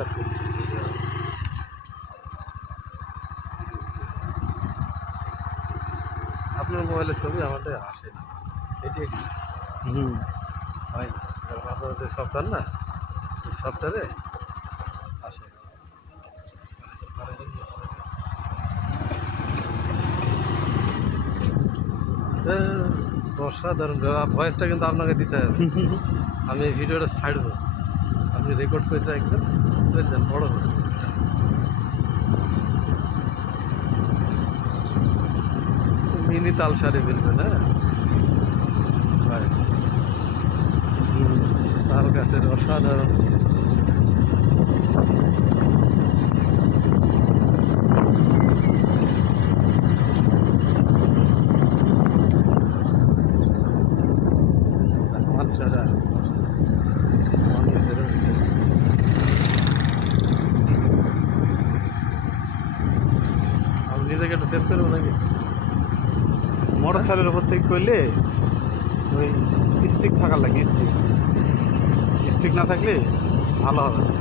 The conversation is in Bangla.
স্টার্ট করি। আপনার মোবাইলের ছবি আমাদের আসে না, এটি কি হয় না, কারণ আপনার যে সফটওয়্যার না, এই সফটওয়্যারে আসে না। অসাধারণ, ভয়েসটা কিন্তু আপনাকে দিতে হবে। আমি এই ভিডিওটা ছাড়বো, আপনি রেকর্ড করে রাখবেন, বুঝলেন, বড় হবে। মিনি তাল সারি ফেলবেন, হ্যাঁ, তাল গাছের অসাধারণ। মাত্রাটা আমি নিজেকে একটু শেষ করবো নাকি? মোটর সাইকেলের উপর থেকে করলে ওই স্টিক থাকার লাগে, স্টিক না থাকলে ভালো হবে না।